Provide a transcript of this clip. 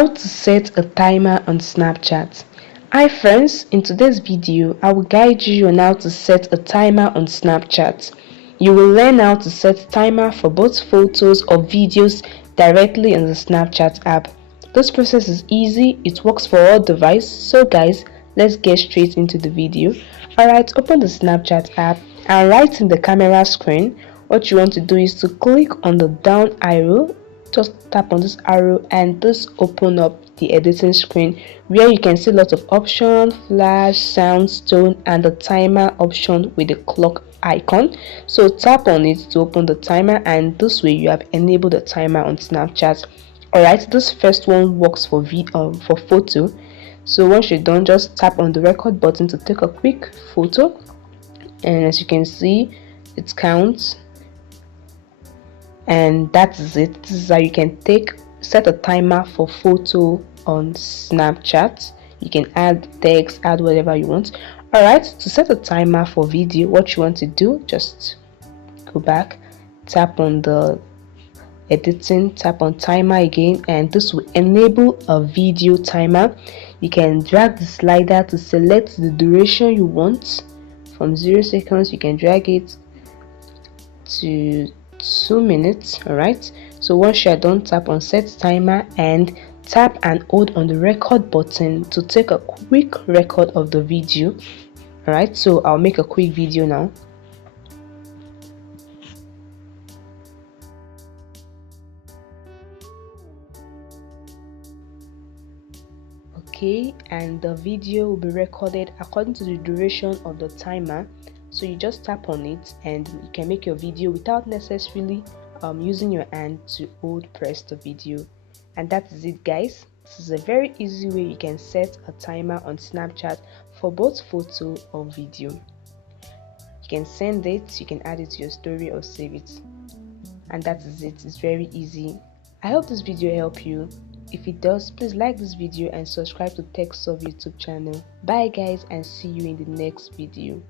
How to set a timer on Snapchat. Hi friends, in today's video, I will guide you on how to set a timer on Snapchat. You will learn how to set timer for both photos or videos directly in the Snapchat app. This process is easy, it works for all devices, so guys, let's get straight into the video. Alright, open the Snapchat app and right in the camera screen, what you want to do is to click on the down arrow. Just tap on this arrow and this open up the editing screen where you can see lots of options, flash, sound, tone, and the timer option with the clock icon. So tap on it to open the timer, and this way you have enabled the timer on Snapchat. Alright, this first one works for for photo. So once you're done, just tap on the record button to take a quick photo, and as you can see, it counts. And that's it. This is how you can set a timer for photo on Snapchat. You can add text, add whatever you want. Alright, to set a timer for video, what you want to do, just go back, tap on the editing, tap on timer again, and this will enable a video timer. You can drag the slider to select the duration you want. From 0 seconds, you can drag it to 2 minutes. Alright, so once you're done, tap on set timer and tap and hold on the record button to take a quick record of the video. Alright, so I'll make a quick video now. Okay, and the video will be recorded according to the duration of the timer. So you just tap on it and you can make your video without necessarily using your hand to press the video. And that is it, guys. This is a very easy way you can set a timer on Snapchat for both photo or video. You can send it, you can add it to your story or save it. And that is it. It's very easy. I hope this video helped you. If it does, please like this video and subscribe to TechSolve YouTube channel. Bye guys, and see you in the next video.